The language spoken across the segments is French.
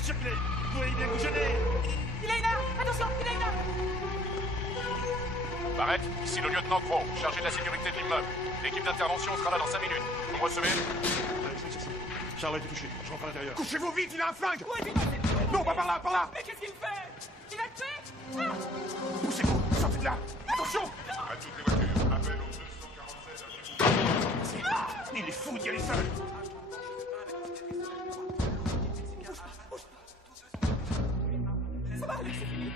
laisse circuler. Vous pouvez bien vous gêner. Il a une arme. Attention, il a une arme. Barrett, ici le lieutenant Crow, chargé de la sécurité de l'immeuble. L'équipe d'intervention sera là dans 5 minutes. Vous me recevez? Charles a été touché. Je rentre à l'intérieur. Couchez-vous vite, il a un flingue. Ouais, vite, vite. Non, pas par là, par là. Mais qu'est-ce qu'il fait? Il va te tuer. Ah. Poussez-vous, sortez de là. Attention. À toutes les voitures, appel au 247 à Il est fou d'y aller seul. Ça va, Alex, c'est fini.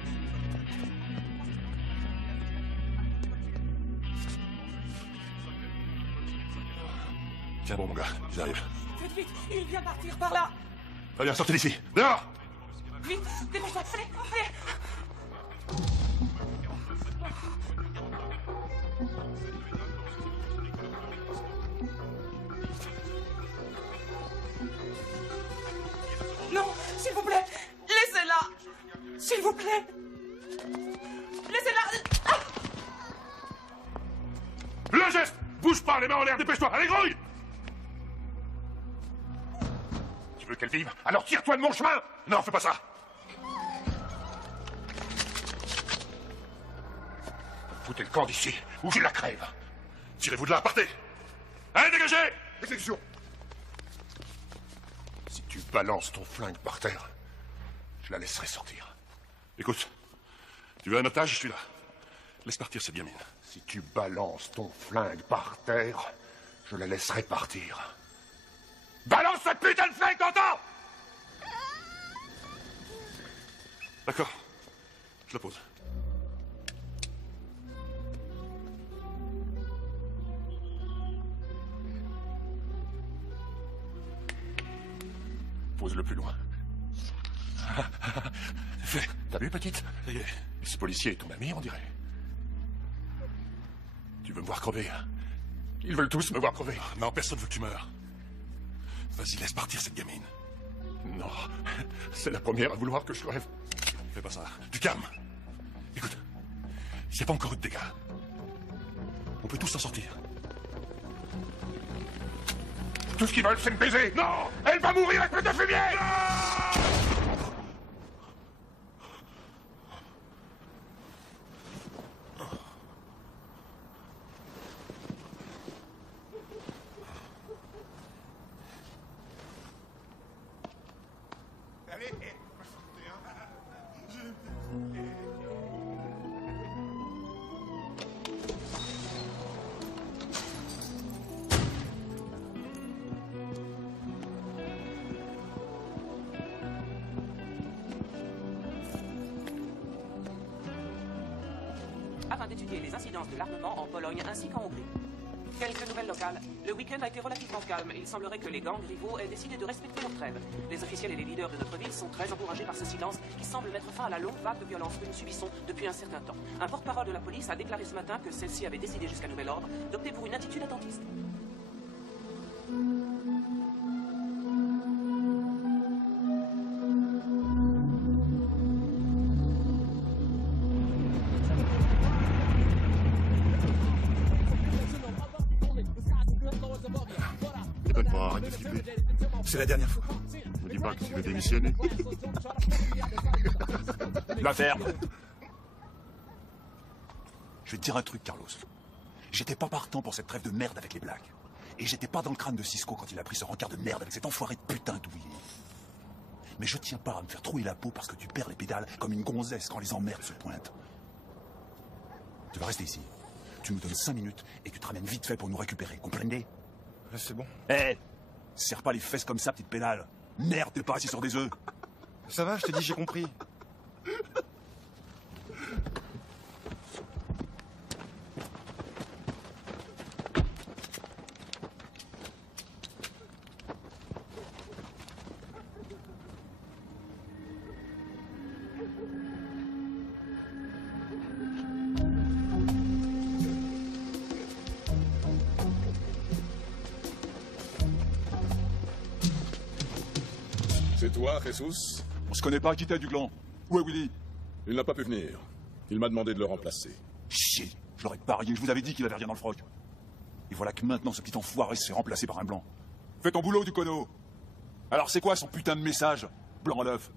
Tiens bon, mon gars, j'arrive. Vite, vite, il vient de partir par là. Très bien, sortez d'ici. Dehors! Vite, dépêche-toi, allez, allez. Non, s'il vous plaît, laissez-la. S'il vous plaît. Laissez-la. Ah. Le geste! Bouge pas, les mains en l'air, dépêche-toi! Allez, grouille! Tu veux qu'elle vive? Alors tire-toi de mon chemin. Non, fais pas ça! Foutez le camp d'ici, ou je la crève. Tirez-vous de là, partez! Allez, dégagez! Exécution. Si tu balances ton flingue par terre, je la laisserai sortir. Écoute, tu veux un otage, je suis là. Laisse partir cette gamine. Si tu balances ton flingue par terre, je la laisserai partir. Balance cette putain de flingue, t'entends? D'accord. Je la pose. Pose-le plus loin. Fait. T'as vu, petite? Ça y est. Et ce policier est ton ami, on dirait. Tu veux me voir crever, hein? Ils veulent tous me voir crever. Non, personne veut que tu meurs. Vas-y, laisse partir cette gamine. Non, c'est la première à vouloir que je crève. Fais pas ça. Du calme. Écoute, s'il n'y a pas encore eu de dégâts, on peut tous s'en sortir. Tout ce qu'ils veulent, c'est me baiser. Non! Elle va mourir avec de fumier! Allez, Afin d'étudier les incidences de l'armement en Pologne ainsi qu'en Hongrie. Quelques nouvelles locales. Le week-end a été relativement calme et il semblerait que les gangs rivaux aient décidé de respecter leur trêve. Les officiels et les leaders de notre ville sont très encouragés par ce silence qui semble mettre fin à la longue vague de violence que nous subissons depuis un certain temps. Un porte-parole de la police a déclaré ce matin que celle-ci avait décidé jusqu'à nouvel ordre d'opter pour une attitude attentiste. T'inquiète pas, arrête de flipper. C'est la dernière fois. Me dis pas que tu veux démissionner. La ferme. Je vais te dire un truc, Carlos. J'étais pas partant pour cette trêve de merde avec les blagues. Et j'étais pas dans le crâne de Cisco quand il a pris ce rencard de merde avec cet enfoiré de putain d'Ouïe. Mais je tiens pas à me faire trouer la peau parce que tu perds les pédales comme une gonzesse quand les emmerdes se pointent. Tu vas rester ici. Tu nous donnes 5 minutes et tu te ramènes vite fait pour nous récupérer. Comprenez? C'est bon. Hé, serre pas les fesses comme ça, petite pédale. Merde, t'es pas assis sur des œufs. Ça va, je te dis, j'ai compris. C'est toi, Jesus? On se connaît pas, qui t'es du gland? Où est Willy? Il n'a pas pu venir. Il m'a demandé de le remplacer. Chier, je l'aurais parié, je vous avais dit qu'il avait rien dans le froc. Et voilà que maintenant ce petit enfoiré se fait remplacer par un blanc. Fais ton boulot, du cono. Alors c'est quoi son putain de message? blanc à l'œuf.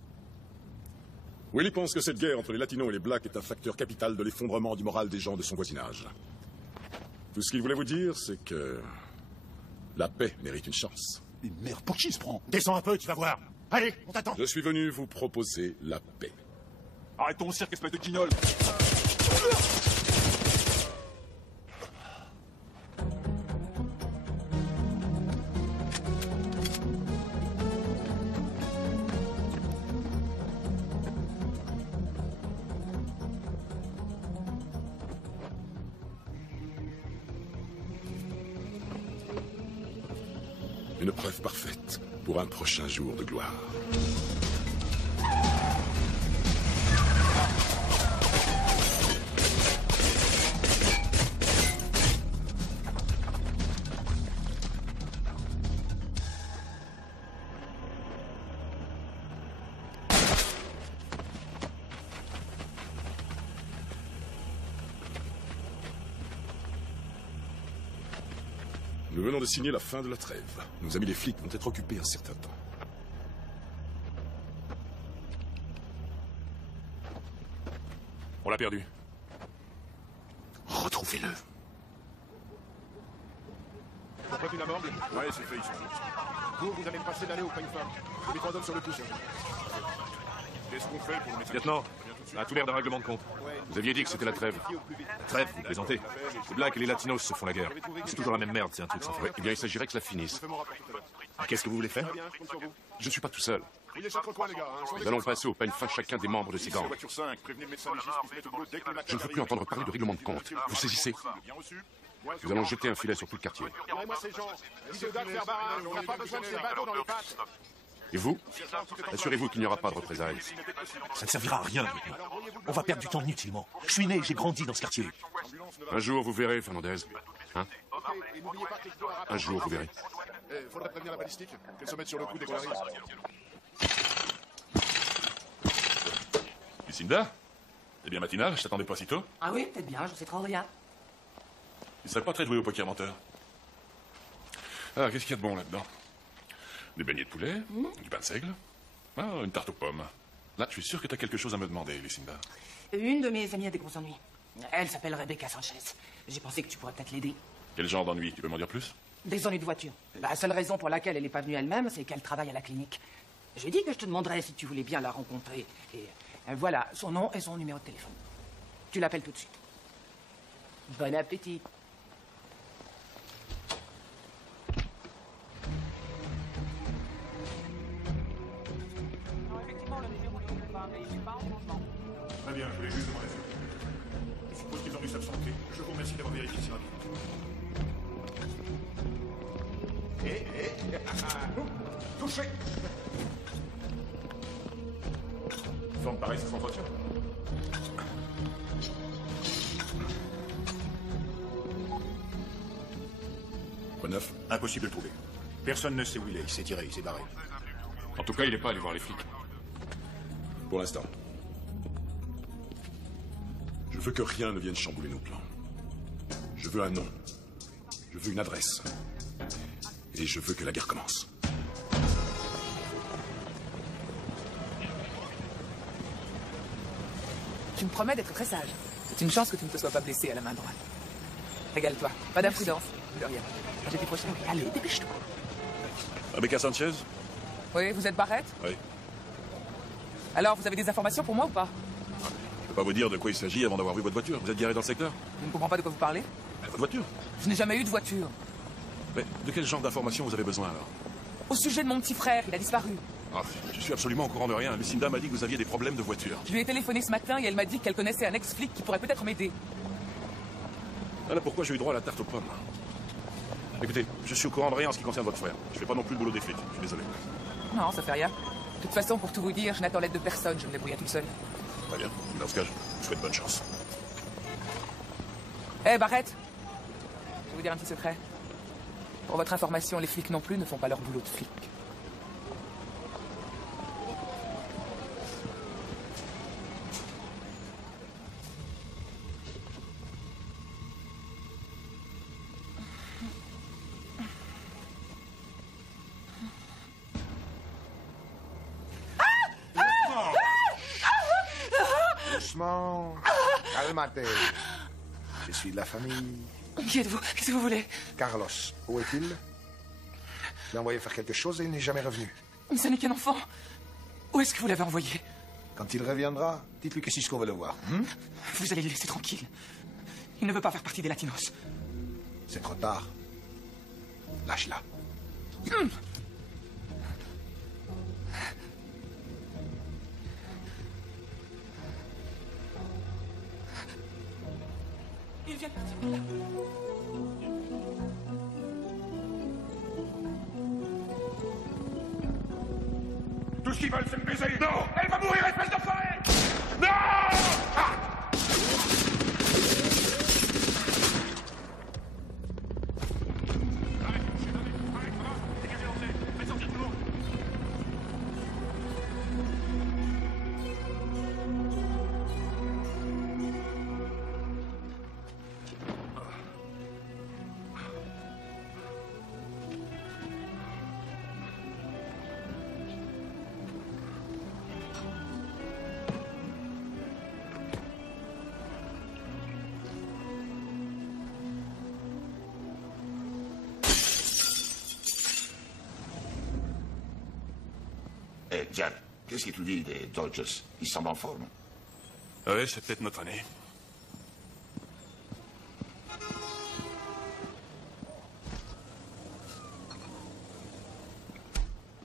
Willy pense que cette guerre entre les Latinos et les Blacks est un facteur capital de l'effondrement du moral des gens de son voisinage. Tout ce qu'il voulait vous dire, c'est que la paix mérite une chance. Mais merde, pour qui il se prend? Descends un peu, tu vas voir. Allez, on t'attend. Je suis venu vous proposer la paix. Arrête ton cirque, espèce de guignol. Une preuve parfaite pour un prochain jour de gloire. Nous venons de signer la fin de la trêve. Nos amis les flics vont être occupés un certain temps. On l'a perdu. Retrouvez-le. T'as prévu la morgue? Ouais, c'est fait ici. Vous allez me passer d'aller au pain femme. J'ai mis 3 hommes sur le coup, chef. Qu'est-ce qu'on fait pour le mettre? Lieutenant, ça a tout l'air d'un règlement de compte. Vous aviez dit que c'était la trêve. La trêve, vous plaisantez. Les Blacks et les Latinos se font la guerre. C'est toujours la même merde, c'est un truc sans fin. Eh bien, il s'agirait que cela finisse. Qu'est-ce que vous voulez faire? Je ne suis pas tout seul. Il est chaque coin, les gars. Nous allons passer au peigne fin chacun des membres de ces gangs. Je ne veux plus entendre parler de règlement de compte. Vous saisissez? Nous allons jeter un filet sur tout le quartier. Moi, ces gens. Dis aux gars de faire barrage. On n'a pas besoin de ces bateaux dans les pattes. Et vous? Assurez-vous qu'il n'y aura pas de représailles. Ça ne servira à rien, lieutenant. On va perdre du temps inutilement. Je suis né, j'ai grandi dans ce quartier. Un jour, vous verrez, Fernandez. Hein? Un jour, vous verrez. Faudrait prévenir la balistique. Qu'elle se mette sur le coup des galeries. Lucinda? C'est bien matinal, je t'attendais pas si tôt. Ah oui, peut-être bien, je sais trop rien. Il serait pas très doué au poker menteur. Ah, qu'est-ce qu'il y a de bon là-dedans? Des beignets de poulet, du pain de seigle, une tarte aux pommes. Là, je suis sûr que t'as quelque chose à me demander, Lucinda. Une de mes amies a des gros ennuis. Elle s'appelle Rebecca Sanchez. J'ai pensé que tu pourrais peut-être l'aider. Quel genre d'ennui? Tu peux m'en dire plus? Des ennuis de voiture. La seule raison pour laquelle elle n'est pas venue elle-même, c'est qu'elle travaille à la clinique. J'ai dit que je te demanderais si tu voulais bien la rencontrer. Et voilà, son nom et son numéro de téléphone. Tu l'appelles tout de suite. Bon appétit. Très bien, je voulais juste demander. Je suppose qu'ils ont dû s'absenter. Je vous remercie d'avoir vérifié si rapide. Touchez! Forme pareille, ça s'entretient. Quoi de neuf? Impossible de le trouver. Personne ne sait où il est. Il s'est tiré, il s'est barré. En tout cas, il n'est pas allé voir les flics. Pour l'instant. Je veux que rien ne vienne chambouler nos plans. Je veux un nom. Je veux une adresse. Et je veux que la guerre commence. Tu me promets d'être très sage. C'est une chance que tu ne te sois pas blessé à la main droite. Régale-toi. Pas d'imprudence. De rien. À jeudi prochain. Allez, dépêche-toi. Rebecca Sanchez? Oui, vous êtes Barrett? Oui. Alors, vous avez des informations pour moi ou pas? Je peux pas vous dire de quoi il s'agit avant d'avoir vu votre voiture. Vous êtes garé dans le secteur? Je ne comprends pas de quoi vous parlez. Votre voiture? Je n'ai jamais eu de voiture. Mais de quel genre d'informations vous avez besoin alors? Au sujet de mon petit frère, il a disparu. Ah, je suis absolument au courant de rien. Lucinda m'a dit que vous aviez des problèmes de voiture. Je lui ai téléphoné ce matin et elle m'a dit qu'elle connaissait un ex-flic qui pourrait peut-être m'aider. Voilà pourquoi j'ai eu droit à la tarte aux pommes. Écoutez, je suis au courant de rien en ce qui concerne votre frère. Je fais pas non plus le boulot des flics. Je suis désolé. Non, ça fait rien. De toute façon, pour tout vous dire, je n'attends l'aide de personne. Je me débrouille toute seule. Très bien. Dans ce cas, je vous souhaite bonne chance. Hé, Barrett, je vais vous dire un petit secret. Pour votre information, les flics non plus ne font pas leur boulot de flics. doucement. Calmate. Je suis de la famille. Qui êtes-vous? Qu'est-ce que vous voulez? Carlos, où est-il? Je l'ai envoyé faire quelque chose et il n'est jamais revenu. Ce n'est qu'un enfant. Où est-ce que vous l'avez envoyé? Quand il reviendra, dites-lui que Cisco veut le voir. Vous allez le laisser tranquille. Il ne veut pas faire partie des Latinos. C'est trop tard. Lâche-la. Il vient de partir par là. Tout ce qu'ils veulent, c'est me baiser. Non, elle va mourir, espèce d'enfoiré. Non. Ah. Jack, qu'est-ce que tu dis des Dodgers? Ils semblent en forme. Ouais, c'est peut-être notre année.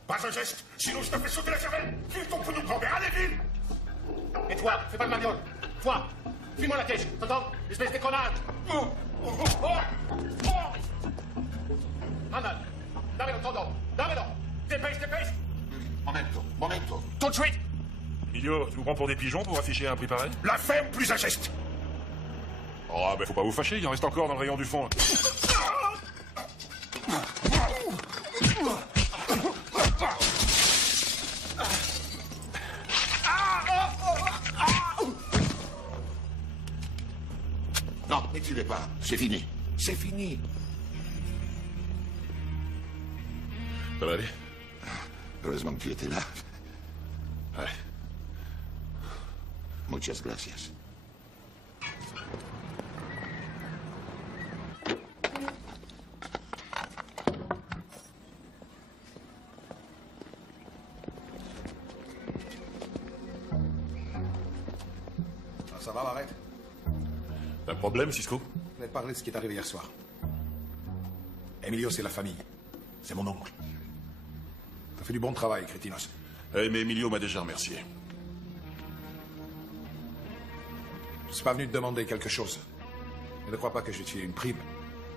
Pas un geste, sinon je te fais sauter la cervelle. File ton pneu grand allez, vite. Et toi, fais pas de mariole. Toi, file-moi la tête, t'entends? Espèce de connard. Anda, dámelo todo, dámelo. Dépêche, dépêche. Momento. Tout de suite. Emilio, tu nous prends pour des pigeons pour afficher un prix pareil? La ferme plus un geste. Oh, ben faut pas vous fâcher, il en reste encore dans le rayon du fond. Non, ne tirez pas. C'est fini. C'est fini. Ça va aller? Heureusement que tu étais là. Ouais. Muchas gracias. Ça va, Barrett? T'as un problème, Cisco? Je voulais te parler de ce qui est arrivé hier soir. Emilio, c'est la famille. C'est mon oncle. T'as fait du bon travail, Crétinos. Eh, mais Emilio m'a déjà remercié. Je suis pas venu te demander quelque chose. Mais ne crois pas que je vais te filer une prime.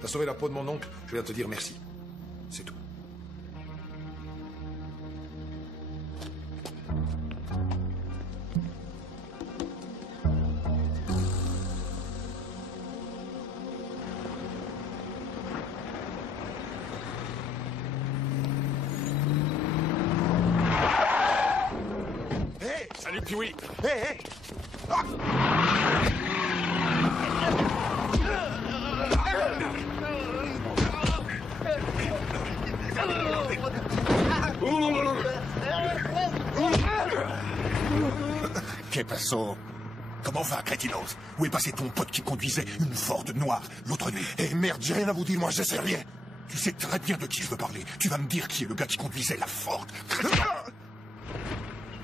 T'as sauvé la peau de mon oncle, je viens te dire merci. C'est tout. Salut, Pee-wee. Hé, hé! Que passo? Comment va, Crétinos? Où est passé ton pote qui conduisait une Ford noire l'autre nuit? Eh merde, j'ai rien à vous dire, moi je sais rien. Tu sais très bien de qui je veux parler. Tu vas me dire qui est le gars qui conduisait la Ford.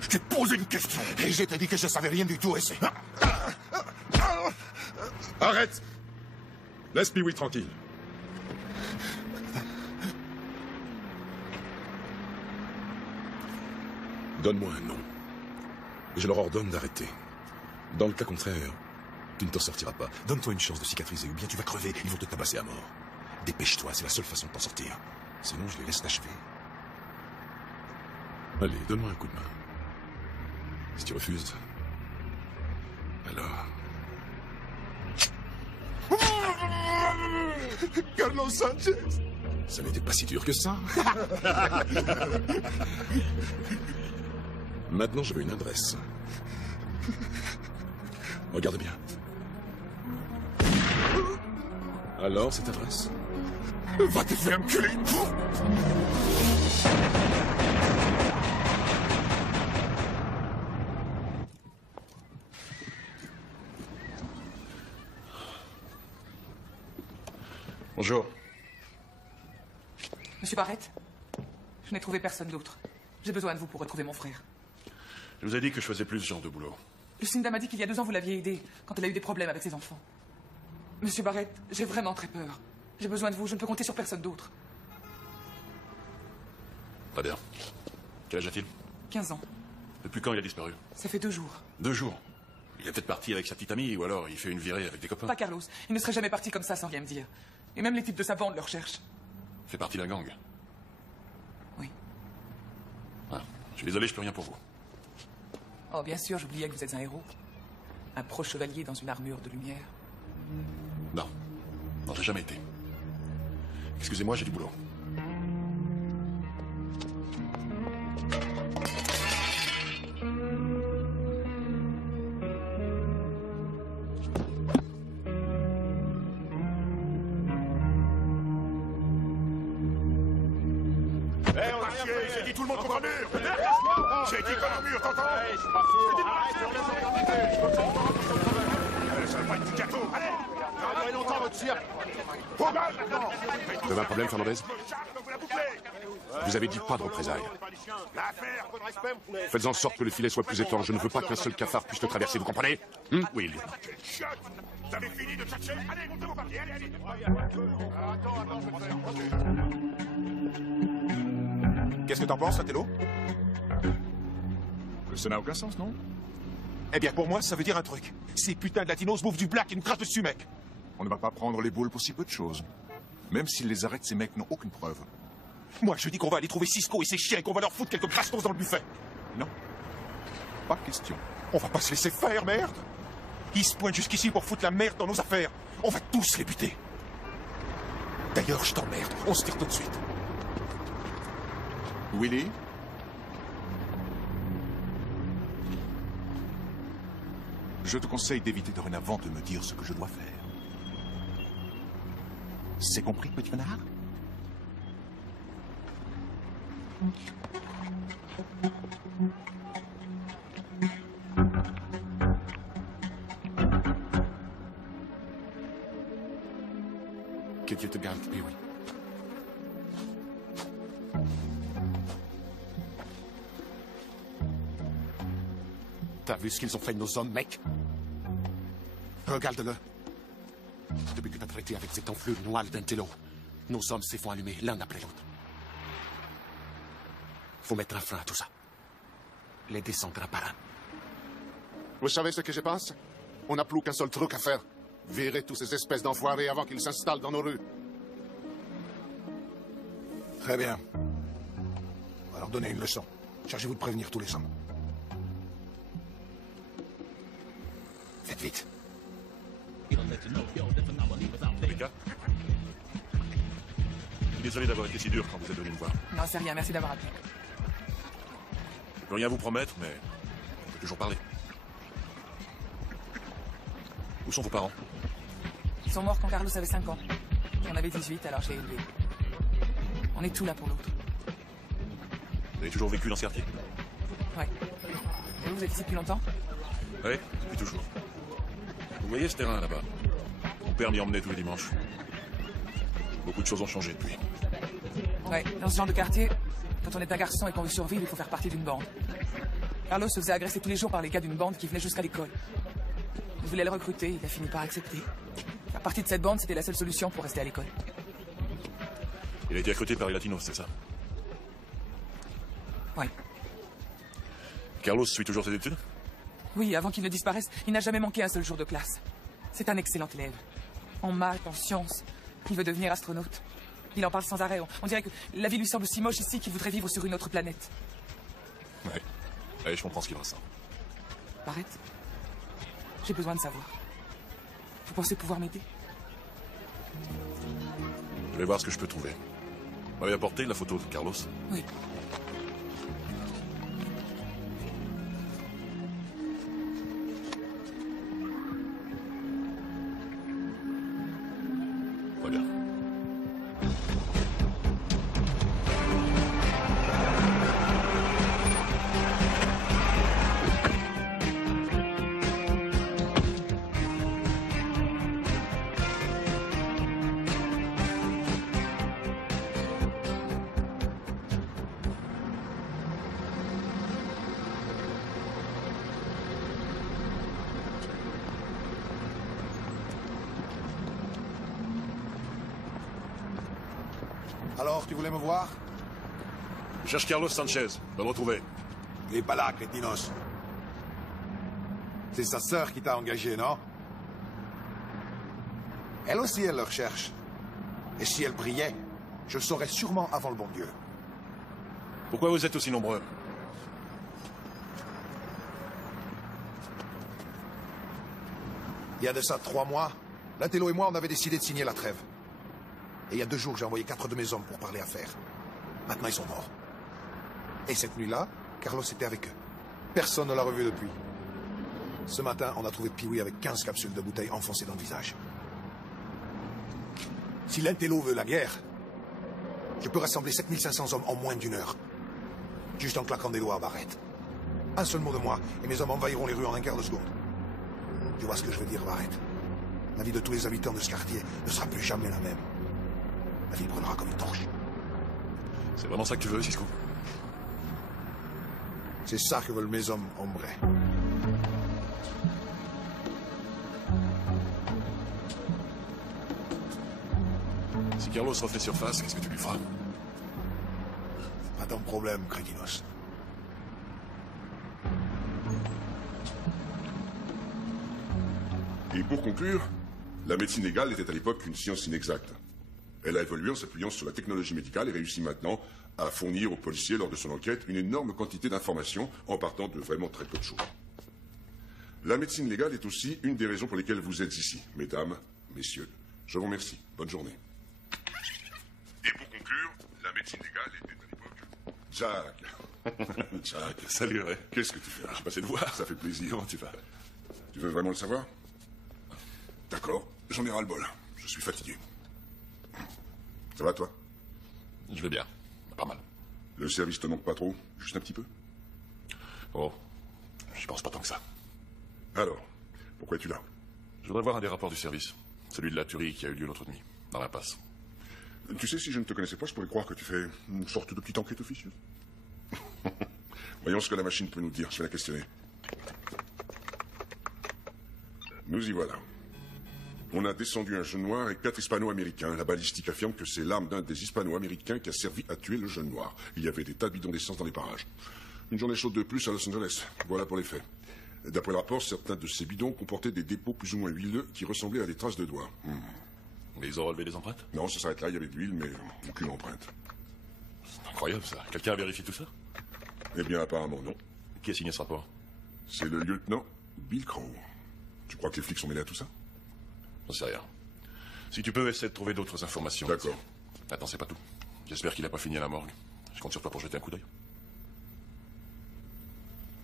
Je t'ai posé une question. Et je t'ai dit que je savais rien du tout, et c'est... Arrête! Laisse Pee-wee tranquille. Donne-moi un nom. Et je leur ordonne d'arrêter. Dans le cas contraire, tu ne t'en sortiras pas. Donne-toi une chance de cicatriser, ou bien tu vas crever, ils vont te tabasser à mort. Dépêche-toi, c'est la seule façon de t'en sortir. Sinon, je les laisse t'achever. Allez, donne-moi un coup de main. Si tu refuses, alors... Carlos Sanchez! Ça n'était pas si dur que ça. Maintenant, je veux une adresse. Regarde bien. Alors, cette adresse? Va te faire enculer! Bonjour. Monsieur Barrett, je n'ai trouvé personne d'autre. J'ai besoin de vous pour retrouver mon frère. Je vous ai dit que je faisais plus ce genre de boulot. Lucinda m'a dit qu'il y a 2 ans, vous l'aviez aidée quand elle a eu des problèmes avec ses enfants. Monsieur Barrett, j'ai vraiment très peur. J'ai besoin de vous, je ne peux compter sur personne d'autre. Très bien. Quel âge a-t-il? 15 ans. Depuis quand il a disparu? Ça fait 2 jours. 2 jours. Il est peut-être parti avec sa petite amie, ou alors il fait une virée avec des copains. Pas Carlos. Il ne serait jamais parti comme ça sans rien me dire. Et même les types de sa bande le recherchent. Il fait partie d'un gang. Oui. Ah, je suis désolé, je peux rien pour vous. Oh, bien sûr, j'oubliais que vous êtes un héros. Un pro-chevalier dans une armure de lumière. Non. Non, j'ai jamais été. Excusez-moi, j'ai du boulot. J'ai dit tout le monde contre le mur. J'ai dit contre le mur, t'entends? Ça va pas être du gâteau. Allez, ça va durer longtemps votre cirque. Vous avez un problème, Fernandez? Vous avez dit pas de représailles. Faites en sorte que le filet soit plus étanche. Je ne veux pas qu'un seul cafard puisse le traverser, vous comprenez? Oui, il... Vous avez fini de chercher? Allez, montez vos papiers, allez, allez. Qu'est-ce que t'en penses, Satello? Ça n'a aucun sens, non? Eh bien, pour moi, ça veut dire un truc. Ces putains de latinos bouffent du black et nous crachent dessus, mec. On ne va pas prendre les boules pour si peu de choses. Même s'ils les arrêtent, ces mecs n'ont aucune preuve. Moi, je dis qu'on va aller trouver Cisco et ses chiens et qu'on va leur foutre quelques bastos dans le buffet. Non. Pas question. On va pas se laisser faire, merde. Ils se pointent jusqu'ici pour foutre la merde dans nos affaires. On va tous les buter. D'ailleurs, je t'emmerde. On se tire tout de suite. Willy? Je te conseille d'éviter dorénavant de me dire ce que je dois faire. C'est compris, petit connard? Que Dieu te garde, oui, oui. T'as vu ce qu'ils ont fait de nos hommes, mec? Regarde-le. Depuis que t'as traité avec cette enflure noire d'Antelo, nos hommes se font allumer l'un après l'autre. Faut mettre un frein à tout ça. Les descendre un par un. Vous savez ce que je pense? On n'a plus qu'un seul truc à faire. Virer tous ces espèces d'enfoirés avant qu'ils s'installent dans nos rues. Très bien. On va leur donner une leçon. Chargez-vous de prévenir tous les hommes. Faites vite. Rebecca? Désolé d'avoir été si dur quand vous êtes venu me voir. Non, c'est rien, merci d'avoir appelé. Je peux rien vous promettre, mais on peut toujours parler. Où sont vos parents? Ils sont morts quand Carlos avait 5 ans. J'en avais 18, alors j'ai élevé. On est tous là pour l'autre. Vous avez toujours vécu dans ce quartier? Ouais. Et vous êtes ici depuis longtemps? Oui, depuis toujours. Vous voyez ce terrain là-bas? Mon père m'y emmenait tous les dimanches. Beaucoup de choses ont changé depuis. Ouais, dans ce genre de quartier, quand on est un garçon et qu'on veut survivre, il faut faire partie d'une bande. Carlos se faisait agresser tous les jours par les gars d'une bande qui venait jusqu'à l'école. Il voulait le recruter, il a fini par accepter. Faire partie de cette bande, c'était la seule solution pour rester à l'école. Il a été recruté par les Latinos, c'est ça? Ouais. Carlos suit toujours ses études? Oui, avant qu'il ne disparaisse, il n'a jamais manqué un seul jour de classe. C'est un excellent élève. En maths, en sciences. Il veut devenir astronaute. Il en parle sans arrêt. On dirait que la vie lui semble si moche ici qu'il voudrait vivre sur une autre planète. Ouais. Ouais, je comprends ce qu'il ressent. Barrett, j'ai besoin de savoir. Vous pensez pouvoir m'aider? Je vais voir ce que je peux trouver. Vous m'avez apporté la photo de Carlos? Oui. Très bien. Alors, tu voulais me voir? Je cherche Carlos Sanchez. Va le retrouver. Il est pas là, crétinos. C'est sa sœur qui t'a engagé, non? Elle aussi, elle le recherche. Et si elle priait, je le saurais sûrement avant le bon Dieu. Pourquoi vous êtes aussi nombreux? Il y a de ça 3 mois, Latello et moi, on avait décidé de signer la trêve. Et il y a 2 jours, j'ai envoyé 4 de mes hommes pour parler affaires. Maintenant, ils sont morts. Et cette nuit-là, Carlos était avec eux. Personne ne l'a revu depuis. Ce matin, on a trouvé Pee-wee avec 15 capsules de bouteilles enfoncées dans le visage. Si l'Intello veut la guerre, je peux rassembler 7500 hommes en moins d'1 heure. Juste en claquant des doigts à Barrett. Un seul mot de moi, et mes hommes envahiront les rues en un quart de seconde. Tu vois ce que je veux dire, Barrett? La vie de tous les habitants de ce quartier ne sera plus jamais la même. La ville brûlera comme une torche. C'est vraiment ça que tu veux, Cisco? C'est ça que veulent mes hommes, hombre. Si Carlos refait surface, qu'est-ce que tu lui feras? Pas ton problème, crétinos. Et pour conclure, la médecine légale était à l'époque une science inexacte. Elle a évolué en s'appuyant sur la technologie médicale et réussit maintenant à fournir aux policiers, lors de son enquête, une énorme quantité d'informations en partant de vraiment très peu de choses. La médecine légale est aussi une des raisons pour lesquelles vous êtes ici, mesdames, messieurs. Je vous remercie. Bonne journée. Et pour conclure, la médecine légale était à l'époque... Jack. Jack, salut, Ray. Qu'est-ce que tu fais? Je suis passé te voir. Ça fait plaisir. Comment tu vas? Tu veux vraiment le savoir? D'accord, j'en ai ras-le-bol. Je suis fatigué. Ça va, toi? Je vais bien. Pas mal. Le service te manque pas trop? Juste un petit peu? Oh, j'y pense pas tant que ça. Alors, pourquoi es-tu là? Je voudrais voir un des rapports du service. Celui de la tuerie qui a eu lieu l'autre nuit, dans l'impasse. Tu sais, si je ne te connaissais pas, je pourrais croire que tu fais une sorte de petite enquête officieuse. Voyons ce que la machine peut nous dire. Je vais la questionner. Nous y voilà. On a descendu un jeune noir et 4 hispano-américains. La balistique affirme que c'est l'arme d'un des hispano-américains qui a servi à tuer le jeune noir. Il y avait des tas de bidons d'essence dans les parages. Une journée chaude de plus à Los Angeles. Voilà pour les faits. D'après le rapport, certains de ces bidons comportaient des dépôts plus ou moins huileux qui ressemblaient à des traces de doigts. Mais ils ont relevé des empreintes? Non, ça s'arrête là, il y avait de l'huile, mais aucune empreinte. C'est incroyable, ça. Quelqu'un a vérifié tout ça? Eh bien, apparemment, non. Qui a signé ce rapport? C'est le lieutenant Bill Crow. Tu crois que les flics sont mêlés à tout ça? J'en sais rien. Si tu peux, essaie de trouver d'autres informations. D'accord. Attends, c'est pas tout. J'espère qu'il n'a pas fini à la morgue. Je compte sur toi pour jeter un coup d'œil.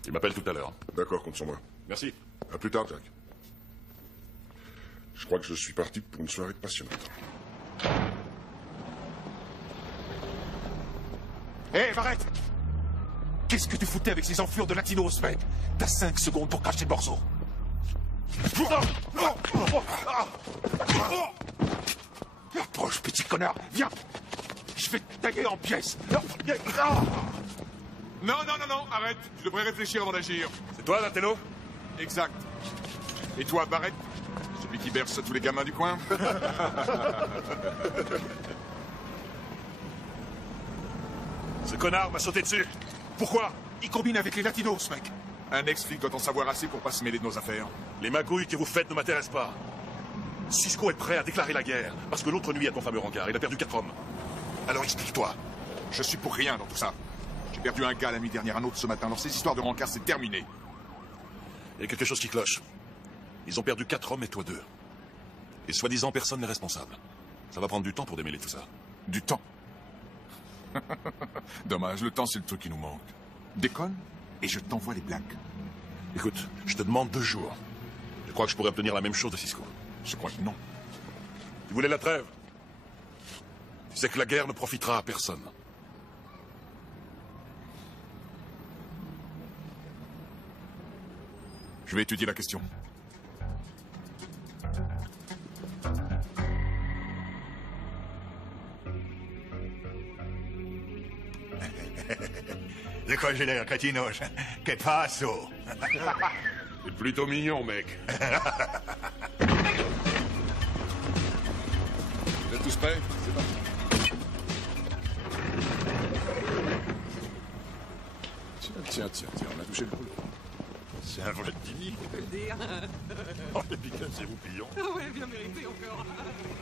Il m'appelle tout à l'heure. D'accord, compte sur moi. Merci. À plus tard, Jack. Je crois que je suis parti pour une soirée passionnante. Hé, Barrett! Qu'est-ce que tu foutais avec ces enflures de latinos, mec? T'as 5 secondes pour cracher le morceau. Approche, petit connard, viens! Je vais te taguer en pièces! Non, arrête. Tu devrais réfléchir avant d'agir. C'est toi, Latello? Exact. Et toi, Barrett? Celui qui berce tous les gamins du coin? Ce connard m'a sauté dessus. Pourquoi? Il combine avec les latinos, mec. Un ex-flic doit en savoir assez pour pas se mêler de nos affaires. Les magouilles que vous faites ne m'intéressent pas. Cisco est prêt à déclarer la guerre, parce que l'autre nuit, à ton fameux rencard, il a perdu 4 hommes. Alors explique-toi. Je suis pour rien dans tout ça. J'ai perdu un gars la nuit dernière, un autre ce matin. Alors ces histoires de rencard, c'est terminé. Il y a quelque chose qui cloche. Ils ont perdu 4 hommes et toi 2. Et soi-disant, personne n'est responsable. Ça va prendre du temps pour démêler tout ça. Du temps? Dommage, le temps, c'est le truc qui nous manque. Déconne, et je t'envoie les blagues. Écoute, je te demande 2 jours. Je crois que je pourrais obtenir la même chose de Cisco. Je crois que non. Tu voulais la trêve? Tu sais que la guerre ne profitera à personne. Je vais étudier la question. Le congélaire crétinos. Que passo? C'est plutôt mignon, mec. Vous êtes tous prêts? C'est parti. Tiens, on a touché le boulot. C'est un vrai Timmy. On peut le dire. Oh, les piquets, c'est vous pliant. Ouais, bien mérité encore.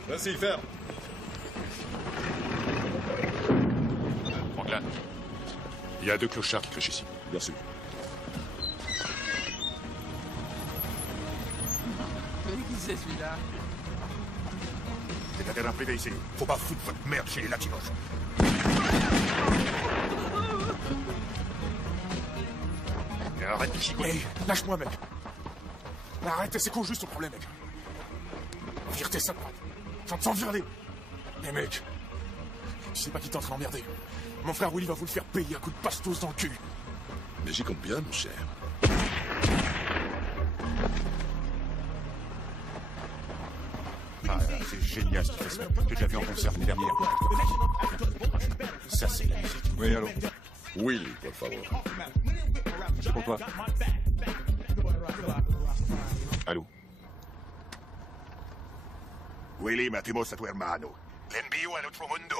Vas-y, ferme. Franklin, il y a 2 clochards qui crèchent ici. Bien sûr. Qui c'est celui-là? C'est un terrain privé ici. Faut pas foutre votre merde chez les latinos. Arrête de chicoter. Hey, lâche-moi, mec. Arrête, c'est con juste ton problème, mec. Vire tes sacs, t'en virer. Mais mec, tu sais pas qui t'es en train d'emmerder. Mon frère Willy va vous le faire payer un coup de pastos dans le cul. Mais j'y compte bien, mon cher. Ah, c'est génial ce qu'il fait, ce mec. J'ai déjà vu en concert l'année dernière. Ça, c'est la musique. Oui, allô. Willy, por favor. C'est pour toi. Allô. Willy, matimos a tu hermano. L'envío a notre mundo.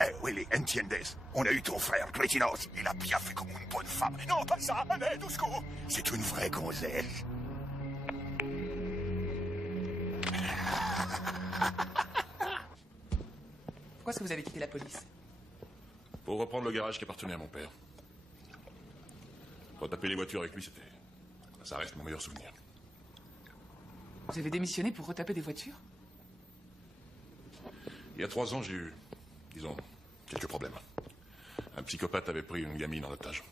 Eh, Willy, entiendes? On a eu ton frère, Crétinos. Il a bien fait comme une bonne femme. Non, pas ça, allez, Dusko. C'est une vraie gonzesse. Pourquoi est-ce que vous avez quitté la police? Pour reprendre le garage qui appartenait à mon père. Retaper les voitures avec lui, ça reste mon meilleur souvenir. Vous avez démissionné pour retaper des voitures? Il y a 3 ans, j'ai eu, disons, quelques problèmes. Un psychopathe avait pris une gamine en otage.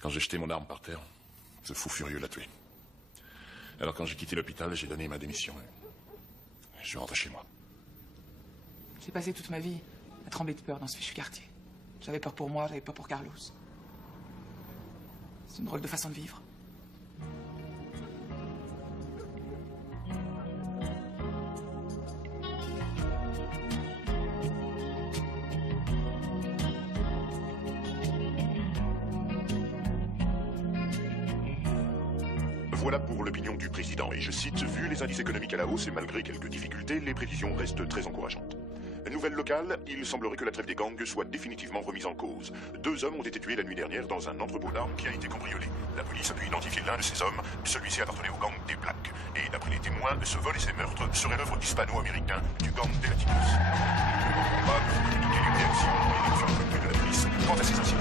Quand j'ai jeté mon arme par terre, ce fou furieux l'a tué. Alors quand j'ai quitté l'hôpital, j'ai donné ma démission. Et je suis rentré chez moi. J'ai passé toute ma vie à trembler de peur dans ce fichu quartier. J'avais peur pour moi, j'avais peur pour Carlos. C'est une drôle de façon de vivre. Voilà pour l'opinion du président, et je cite, « Vu les indices économiques à la hausse et malgré quelques difficultés, les prévisions restent très encourageantes. » Nouvelle locale, il semblerait que la trêve des gangs soit définitivement remise en cause. 2 hommes ont été tués la nuit dernière dans un entrepôt d'armes qui a été cambriolé. La police a pu identifier l'un de ces hommes, celui-ci appartenait au gang des Blacks. Et d'après les témoins, ce vol et ces meurtres seraient l'œuvre hispano-américain du gang des Latinos. Pas beaucoup de douter les réactions et les fermes de la police quant à ces incidents.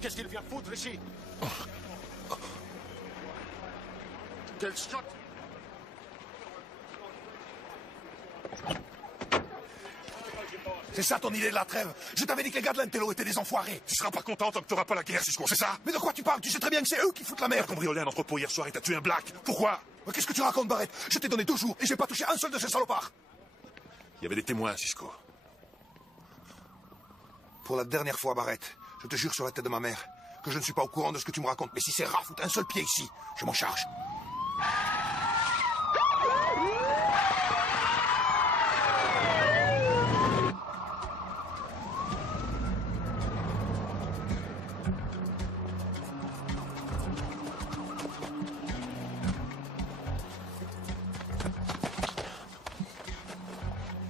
Qu'est-ce qu'il vient foutre ici? Quel shot? C'est ça ton idée de la trêve? Je t'avais dit que les gars de l'Intello étaient des enfoirés. Tu seras pas content tant que t'auras pas la guerre, Cisco, c'est ça? Mais de quoi tu parles? Tu sais très bien que c'est eux qui foutent la merde. T'as cambriolé un entrepôt hier soir et t'as tué un Black. Pourquoi? Qu'est-ce que tu racontes, Barrett? Je t'ai donné 2 jours et j'ai pas touché un seul de ces salopards. Il y avait des témoins, Cisco. Pour la dernière fois, Barrett, je te jure sur la tête de ma mère que je ne suis pas au courant de ce que tu me racontes. Mais si c'est Raph ou un seul pied ici, je m'en charge.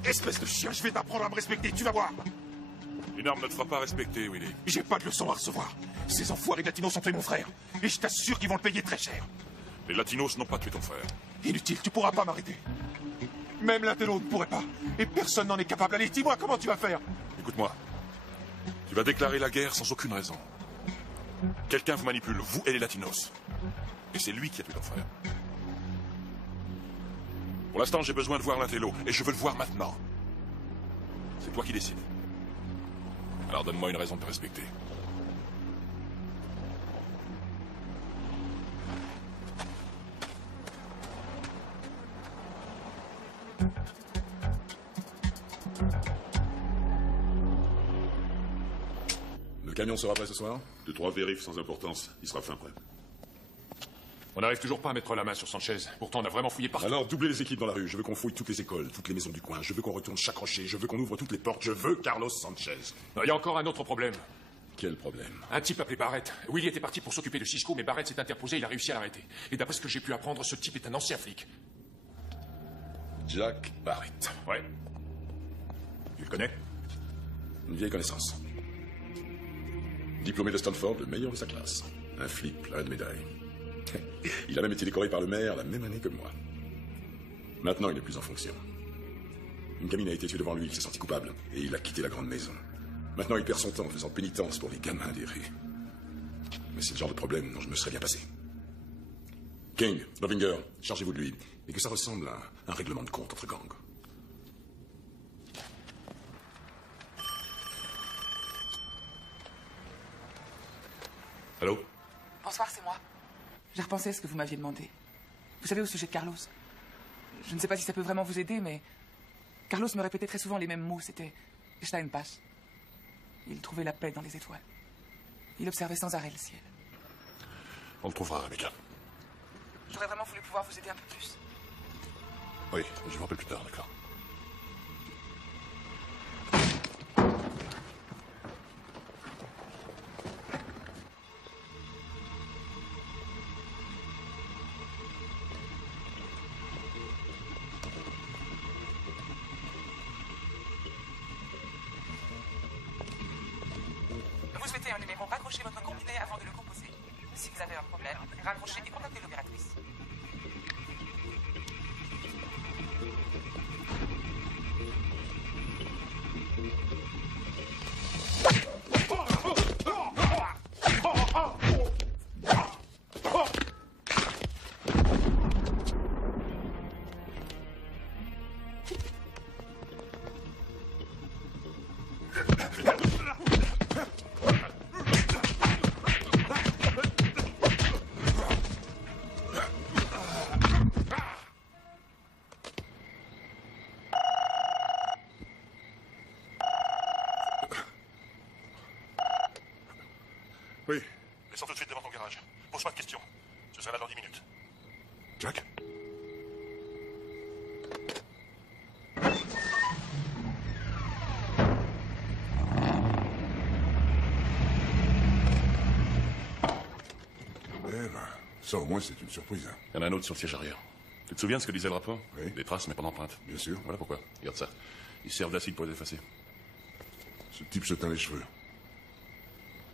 Espèce de chien, je vais t'apprendre à me respecter, tu vas voir. Une arme ne te fera pas respecter, Willy. J'ai pas de leçon à recevoir. Ces enfoirés latinos ont tué mon frère. Et je t'assure qu'ils vont le payer très cher. Les latinos n'ont pas tué ton frère. Inutile, tu pourras pas m'arrêter. Même l'Intello ne pourrait pas. Et personne n'en est capable. Allez, dis-moi comment tu vas faire. Écoute-moi. Tu vas déclarer la guerre sans aucune raison. Quelqu'un vous manipule, vous et les latinos. Et c'est lui qui a tué ton frère. Pour l'instant, j'ai besoin de voir l'Intello, et je veux le voir maintenant. C'est toi qui décides. Alors donne-moi une raison de te respecter. Le camion sera prêt ce soir? 2-3 vérifs sans importance, il sera fin prêt. On n'arrive toujours pas à mettre la main sur Sanchez. Pourtant, on a vraiment fouillé partout. Alors, doublez les équipes dans la rue. Je veux qu'on fouille toutes les écoles, toutes les maisons du coin. Je veux qu'on retourne chaque rocher. Je veux qu'on ouvre toutes les portes. Je veux Carlos Sanchez. Il y a encore un autre problème. Quel problème? Un type appelé Barrett. Willy était parti pour s'occuper de Cisco, mais Barrett s'est interposé, il a réussi à l'arrêter. Et d'après ce que j'ai pu apprendre, ce type est un ancien flic. Jack Barrett. Ouais. Tu le connais? Une vieille connaissance. Diplômé de Stanford, le meilleur de sa classe. Un flic plein de médailles. Il a même été décoré par le maire la même année que moi. Maintenant, il n'est plus en fonction. Une gamine a été tuée devant lui, il s'est senti coupable, et il a quitté la grande maison. Maintenant, il perd son temps en faisant pénitence pour les gamins des rues. Mais c'est le genre de problème dont je me serais bien passé. King, Lovinger, chargez-vous de lui, et que ça ressemble à un règlement de compte entre gangs. Allô? Bonsoir, c'est moi. J'ai repensé à ce que vous m'aviez demandé. Vous savez, au sujet de Carlos. Je ne sais pas si ça peut vraiment vous aider, mais Carlos me répétait très souvent les mêmes mots. C'était Steinpass. Il trouvait la paix dans les étoiles. Il observait sans arrêt le ciel. On le trouvera, Rebecca. J'aurais vraiment voulu pouvoir vous aider un peu plus. Oui, je vous rappelle plus tard, d'accord. Vous souhaitez un numéro, raccrochez votre combiné avant de le composer. Si vous avez un problème, raccrochez et contactez l'opératrice. Oui. Descends tout de suite devant ton garage. Pose pas de questions. Je serai là dans 10 minutes. Jack? Eh ben, ça au moins c'est une surprise. Hein. Il y en a un autre sur le siège arrière. Tu te souviens de ce que disait le rapport? Oui. Des traces, mais pas d'empreintes. Bien sûr. Voilà pourquoi. Regarde ça. Ils servent d'acide pour les effacer. Ce type se teint les cheveux.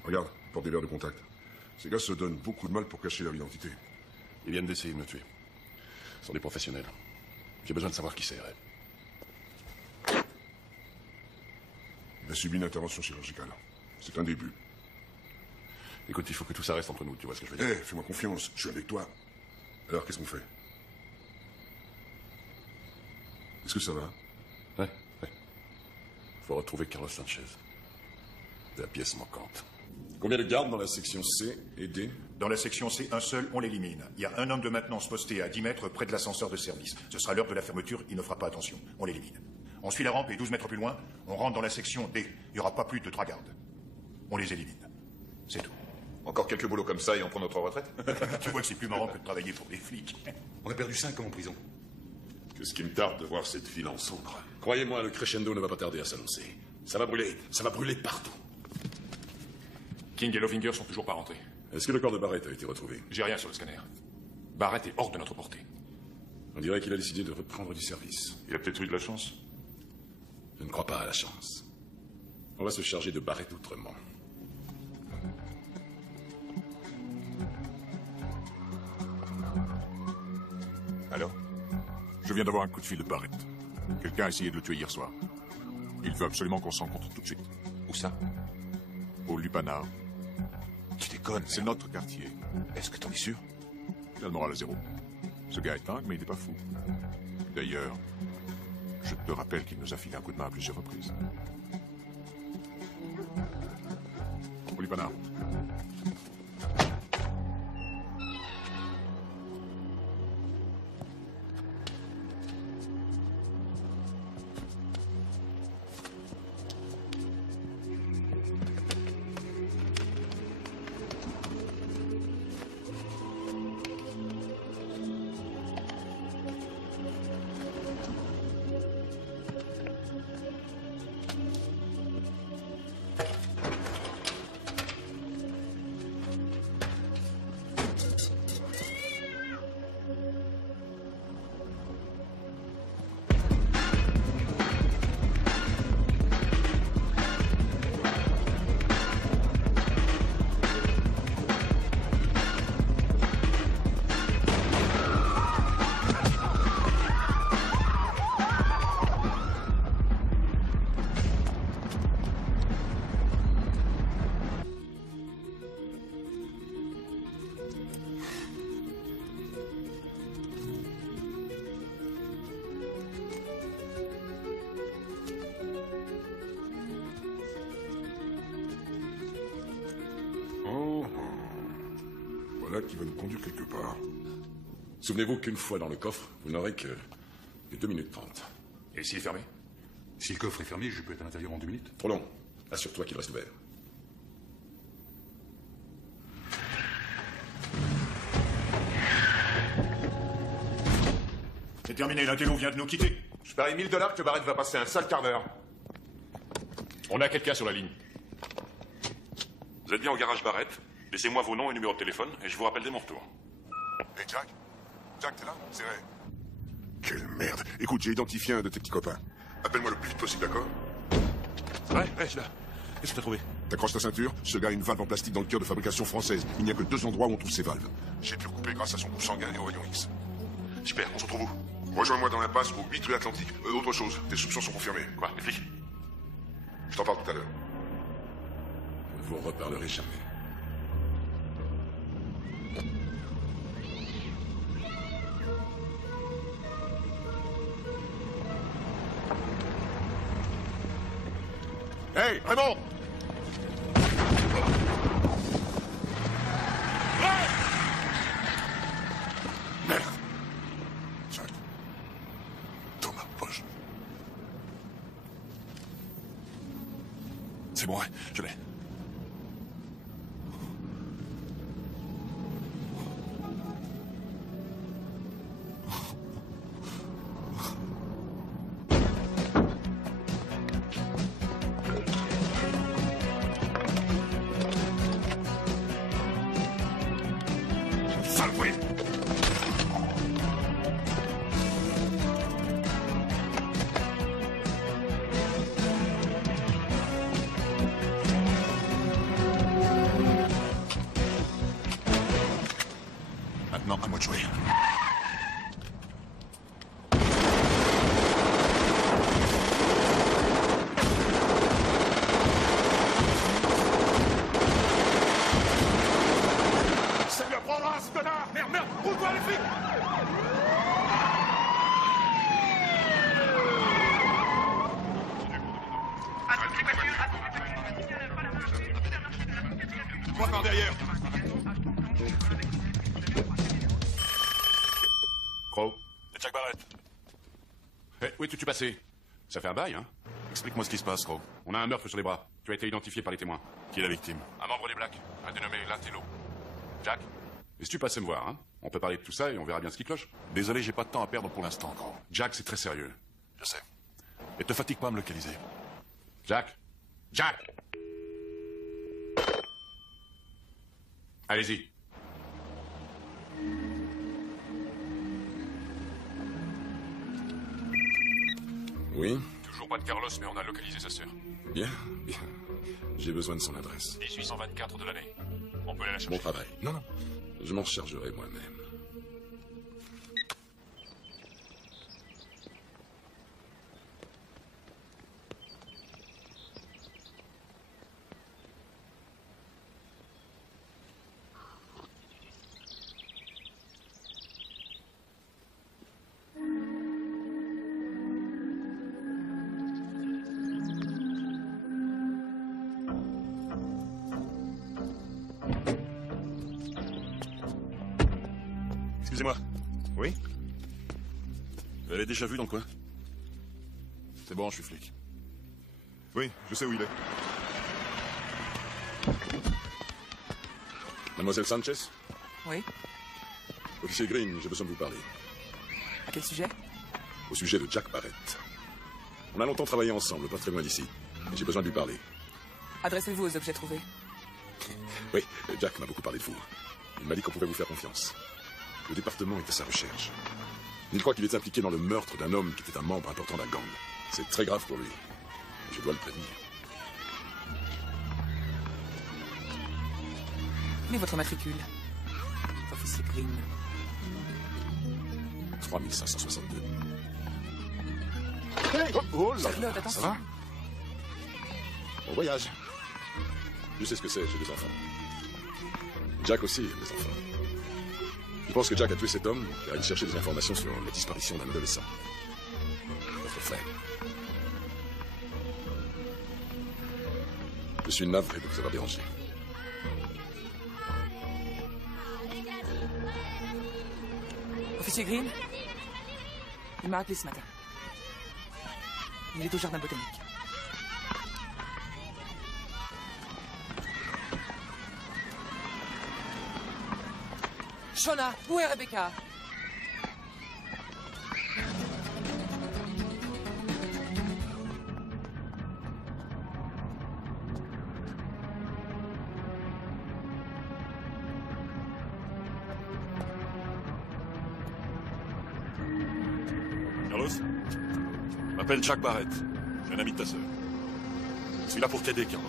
Regarde, il porte des verres de contact. Ces gars se donnent beaucoup de mal pour cacher leur identité. Ils viennent d'essayer de me tuer. Ce sont des professionnels. J'ai besoin de savoir qui c'est, Ray. Il a subi une intervention chirurgicale. C'est un début. Écoute, il faut que tout ça reste entre nous, tu vois ce que je veux dire? Eh, fais-moi confiance, je suis avec toi. Alors, qu'est-ce qu'on fait? Est-ce que ça va? Ouais. Faut retrouver Carlos Sanchez. C'est la pièce manquante. Combien de gardes dans la section C et D? Dans la section C, un seul, on l'élimine. Il y a un homme de maintenance posté à 10 mètres près de l'ascenseur de service. Ce sera l'heure de la fermeture, il ne fera pas attention. On l'élimine. On suit la rampe et 12 mètres plus loin, on rentre dans la section D. Il n'y aura pas plus de 3 gardes. On les élimine. C'est tout. Encore quelques boulots comme ça et on prend notre retraite? Tu vois que c'est plus marrant que de travailler pour des flics. On a perdu 5 ans en prison. Qu'est-ce qui me tarde de voir cette ville en cendres. Croyez-moi, le crescendo ne va pas tarder à s'annoncer. Ça va brûler partout. King et Lovinger sont toujours pas rentrés. Est-ce que le corps de Barrett a été retrouvé? J'ai rien sur le scanner. Barrett est hors de notre portée. On dirait qu'il a décidé de reprendre du service. Il a peut-être eu de la chance. Je ne crois pas à la chance. On va se charger de Barrett autrement. Alors? Je viens d'avoir un coup de fil de Barrett. Quelqu'un a essayé de le tuer hier soir. Il veut absolument qu'on s'en rencontre tout de suite. Où ça? Au Lupanar. Tu déconnes. C'est notre quartier. Est-ce que t'en es sûr? Il a le moral à zéro. Ce gars est dingue, mais il n'est pas fou. D'ailleurs, je te rappelle qu'il nous a filé un coup de main à plusieurs reprises. Au Lupanar. voilà qui va nous conduire quelque part. Souvenez-vous qu'une fois dans le coffre, vous n'aurez que 2 minutes 30. Et s'il est fermé? Si le coffre est fermé, je peux être à l'intérieur en 2 minutes? Trop long. Assure-toi qu'il reste ouvert. C'est terminé, l'intello vient de nous quitter. Je parie $1000 que Barrett va passer un sale quart d'heure. On a quelqu'un sur la ligne. Vous êtes bien au garage Barrett. Laissez-moi vos noms et numéros de téléphone et je vous rappelle dès mon retour. Hé, Jack? Jack, t'es là? C'est vrai. Quelle merde. Écoute, j'ai identifié un de tes petits copains. Appelle-moi le plus vite possible, d'accord? Ouais, je suis là. Qu'est-ce que t'as trouvé? T'accroches ta ceinture, ce gars a une valve en plastique dans le cœur de fabrication française. Il n'y a que 2 endroits où on trouve ces valves. J'ai pu recouper grâce à son groupe sanguin et au rayon X. Super, on se retrouve où? Rejoins-moi dans l'impasse au 8 rue Atlantique. Autre chose, tes soupçons sont confirmés. Quoi, les flics? Je t'en parle tout à l'heure. Vous ne vous reparlerez jamais. Hey, Raymond! Merde! Jack. Dans ma poche. C'est bon, ouais, je l'ai. Maintenant, à moi de jouer. Ça lui apprendra, ce connard! Merde, roule-toi, les flics! Moi par derrière. Crow? C'est Jack Barrett. Où es-tu passé? Ça fait un bail, hein? Explique-moi ce qui se passe, Crow. On a un meurtre sur les bras. Tu as été identifié par les témoins. Qui est la victime? Un membre des Blacks, un dénommé Lantello. Jack? Et si tu passais me voir, hein? On peut parler de tout ça et on verra bien ce qui cloche. Désolé, j'ai pas de temps à perdre pour l'instant, Crow. Jack, c'est très sérieux. Je sais. Et te fatigue pas à me localiser. Jack? Jack! Allez-y. Oui? Toujours pas de Carlos, mais on a localisé sa sœur. Bien. J'ai besoin de son adresse. 1824 de l'année. On peut aller la chercher. Mon travail. Non. Je m'en chargerai moi-même. Excusez-moi. Oui? Vous l'avez déjà vu dans le coin? C'est bon, je suis flic. Oui, je sais où il est. Mademoiselle Sanchez? Oui. Officier Green, j'ai besoin de vous parler. À quel sujet? Au sujet de Jack Barrett. On a longtemps travaillé ensemble, pas très loin d'ici. Et j'ai besoin de lui parler. Adressez-vous aux objets trouvés. Oui, Jack m'a beaucoup parlé de vous. Il m'a dit qu'on pouvait vous faire confiance. Le département est à sa recherche. Il croit qu'il est impliqué dans le meurtre d'un homme qui était un membre important d'un gang. C'est très grave pour lui. Je dois le prévenir. Quel est votre matricule? Officier Green. 3562. Hey, oh là là. Charlotte, attention. Ça va? Bon voyage. Je sais ce que c'est, j'ai des enfants. Jack aussi a des enfants. Je pense que Jack a tué cet homme car il cherchait des informations sur la disparition d'un adolescent. Votre frère. Je suis navré de vous avoir dérangé. L'officier Green, il m'a appelé ce matin. Il est au jardin botanique. Shona, où est Rebecca? Carlos? Je m'appelle Jack Barrett. Je suis un ami de ta sœur. Je suis là pour t'aider, Carlos.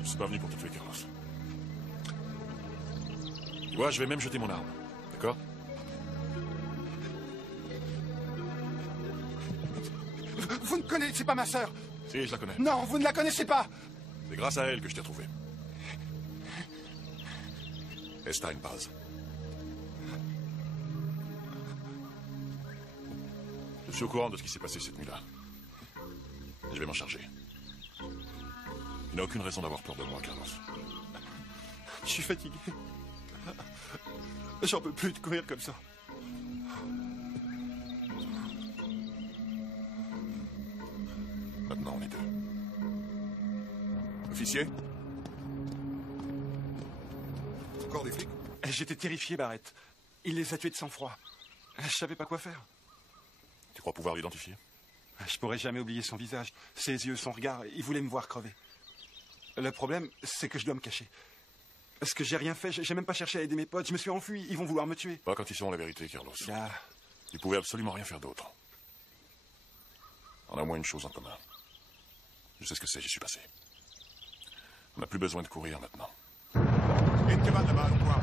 Je suis pas venu pour te tuer, Carlos. Tu vois, je vais même jeter mon arme. D'accord? Vous ne connaissez pas ma sœur? Si, je la connais. Non, vous ne la connaissez pas. C'est grâce à elle que je t'ai retrouvé. Esta en paz. Je suis au courant de ce qui s'est passé cette nuit-là. Et je vais m'en charger. Tu n'as aucune raison d'avoir peur de moi, Carlos. Je suis fatigué. J'en peux plus de courir comme ça. Maintenant, on est deux. Officier? Encore des flics? J'étais terrifié, Barrett. Il les a tués de sang-froid. Je savais pas quoi faire. Tu crois pouvoir l'identifier? Je pourrais jamais oublier son visage, ses yeux, son regard. Il voulait me voir crever. Le problème, c'est que je dois me cacher. Parce que j'ai rien fait, j'ai même pas cherché à aider mes potes. Je me suis enfui, ils vont vouloir me tuer. Pas quand ils sauront la vérité, Carlos. Ah. Ils pouvaient absolument rien faire d'autre. On a au moins une chose en commun. Je sais ce que c'est, j'y suis passé. On n'a plus besoin de courir maintenant. Il y a une cabane là-bas, on voit.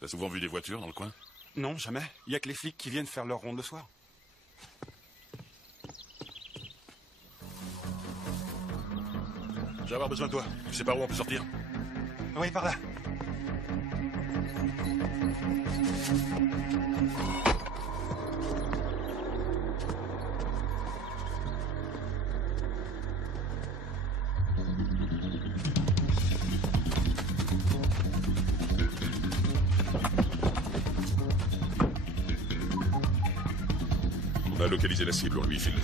T'as souvent vu des voitures dans le coin? Non, jamais. Il y a que les flics qui viennent faire leur ronde le soir. Je vais avoir besoin de toi. Tu sais par où on peut sortir? Oui, par là. On a localisé la cible, on lui file.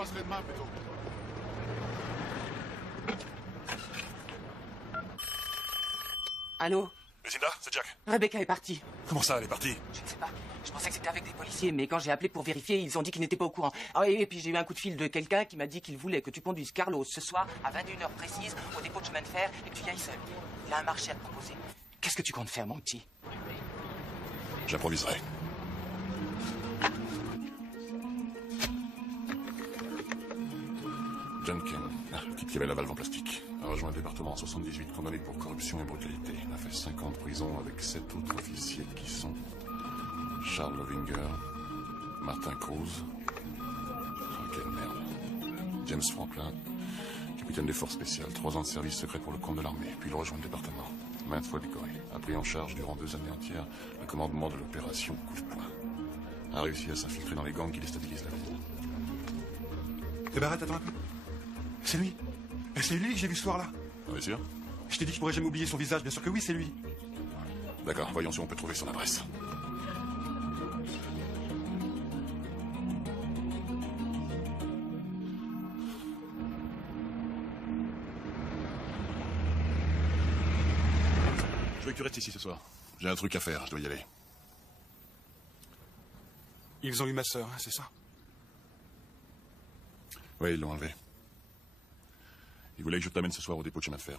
passerai demain plutôt. Allô? Lucinda, c'est Jack. Rebecca est partie. Comment ça, elle est partie? Je ne sais pas. Je pensais que c'était avec des policiers, mais quand j'ai appelé pour vérifier, ils ont dit qu'ils n'étaient pas au courant. Ah, et puis j'ai eu un coup de fil de quelqu'un qui m'a dit qu'il voulait que tu conduises Carlos ce soir à 21h précise au dépôt de chemin de fer et que tu y ailles seul. Il a un marché à te proposer. Qu'est-ce que tu comptes faire, mon petit? J'improviserai. John King, le type qui avait la valve en plastique, a rejoint le département en 78, condamné pour corruption et brutalité. Il a fait 5 ans de prison avec 7 autres officiers qui sont Charles Lovinger, Martin Cruz, oh, quelle merde, James Franklin, capitaine des forces spéciales, 3 ans de service secret pour le compte de l'armée, puis il rejoint le département, maintes fois décoré, a pris en charge durant 2 années entières le commandement de l'opération Coup de poing, a réussi à s'infiltrer dans les gangs qui déstabilisent la ville. Eh ben arrête, attends un peu. C'est lui. C'est lui que j'ai vu ce soir-là. On est sûr? Je t'ai dit que je pourrais jamais oublier son visage, bien sûr que oui, c'est lui. D'accord, voyons si on peut trouver son adresse. Je veux que tu restes ici ce soir. J'ai un truc à faire, je dois y aller. Ils ont eu ma sœur, hein, c'est ça? Oui, ils l'ont enlevé. Ils voulaient que je t'amène ce soir au dépôt de chemin de fer.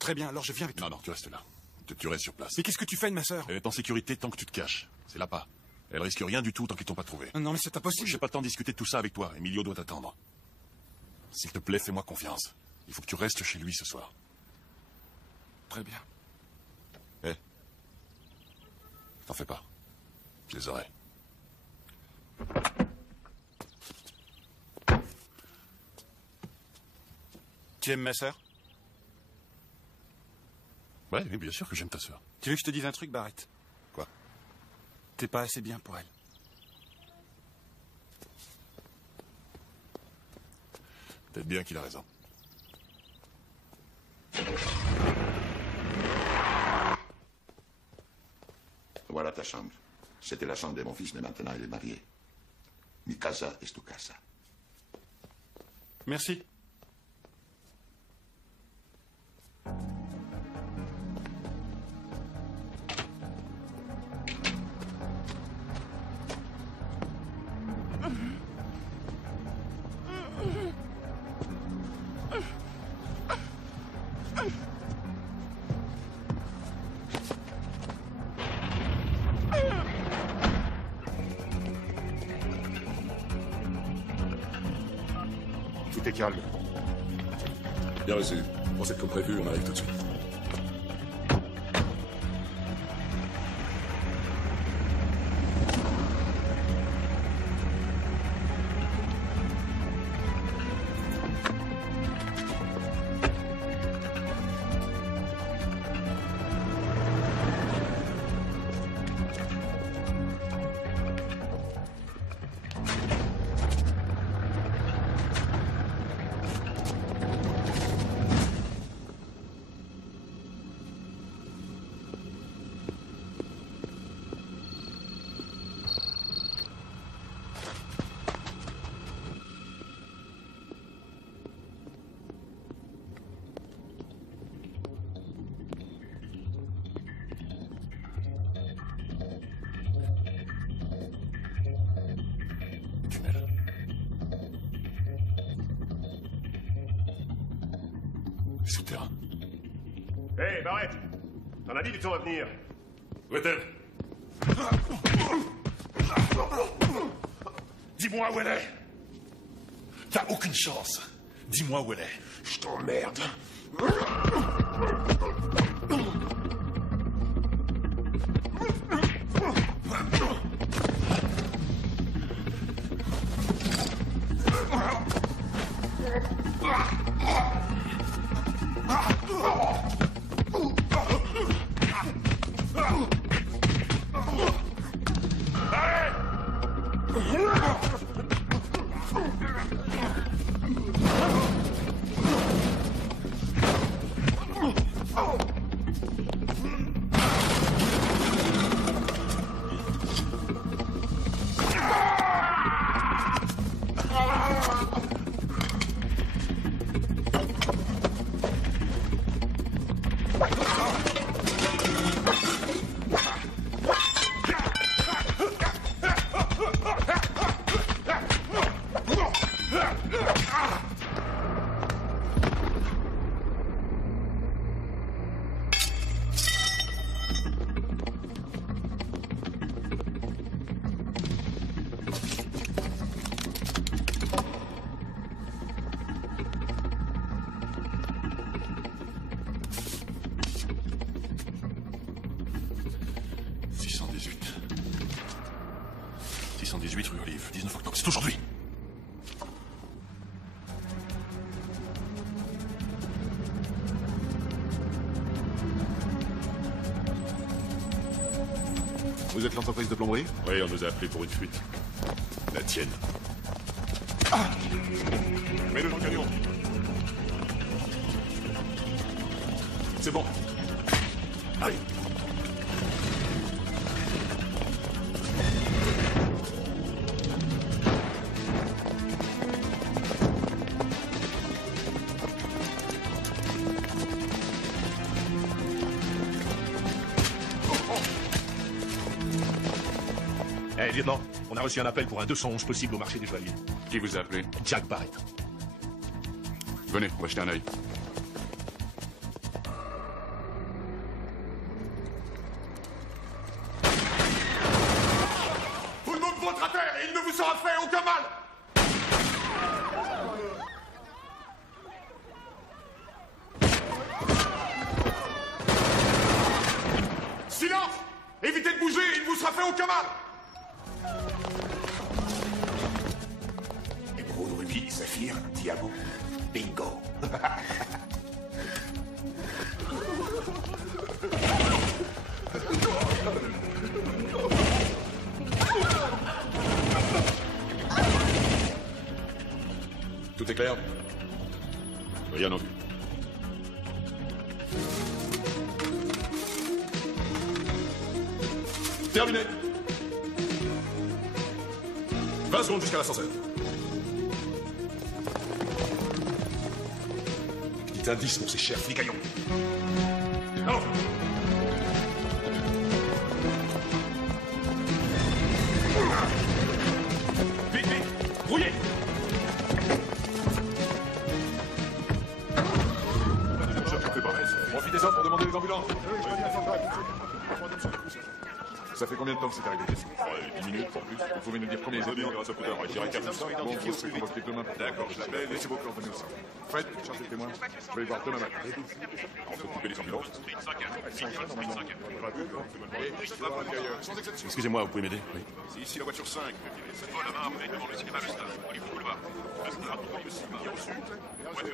Très bien, alors je viens avec toi. Non, tu restes là. Tu restes sur place. Mais qu'est-ce que tu fais de ma sœur? Elle est en sécurité tant que tu te caches. C'est là-bas. Elle risque rien du tout tant qu'ils t'ont pas trouvé. Non, mais c'est impossible. J'ai pas le temps de discuter de tout ça avec toi. Emilio doit t'attendre. S'il te plaît, fais-moi confiance. Il faut que tu restes chez lui ce soir. Très bien. Eh. T'en fais pas. Je les aurai. Tu aimes ma sœur? Ouais, oui, bien sûr que j'aime ta sœur. Tu veux que je te dise un truc, Barrett? Quoi? T'es pas assez bien pour elle. Peut-être bien qu'il a raison. Voilà ta chambre. C'était la chambre de mon fils, mais maintenant il est marié. Mi casa es tu casa. Merci. Tout est calme. Bien reçu. Procède comme prévu, on arrive tout de suite. Souterrain. Hé, hey, Barrett! T'en as dit du temps à venir. Où est-elle? Dis-moi où elle est. T'as aucune chance. Dis-moi où elle est. Je t'emmerde. Oh! Rue Olive, 19 octobre, c'est aujourd'hui. Vous êtes l'entreprise de plomberie? Oui, on nous a appelés pour une fuite. La tienne. Ah! Mets-le dans le camion. C'est bon. Allez. Eh, lieutenant, on a reçu un appel pour un 211 possible au marché des joailliers. Qui vous a appelé? Jack Barrett. Venez, on va jeter un œil. Tout le monde votera à terre et il ne vous sera fait aucun mal. Silence! Évitez de bouger, il ne vous sera fait aucun mal. Émeraude, rubis, saphir, diamant. Bingo. Tout est clair? Rien non plus. Terminé. 20 secondes jusqu'à l'ascenseur. Petit indice pour ces chers flicaillons. Alors. Vite, vite, brouillez. Profitez-en pour demander les ambulances. Ça fait combien de temps que c'est arrivé? 10 minutes, pour plus. Vous pouvez nous dire combien les avions grâce au putain? Je dirais 400. Bon, vous serez convoqué demain. D'accord, je l'appelle. Laissez vos coordonnées aussi. Fred, chargez le témoin. Je vais les voir demain matin. On s'occupe des ambulances. Excusez-moi, vous pouvez m'aider? Oui. C'est ici la voiture 5. Cette fois, la marque est devant le cinéma Vestal. Olive Boulevard.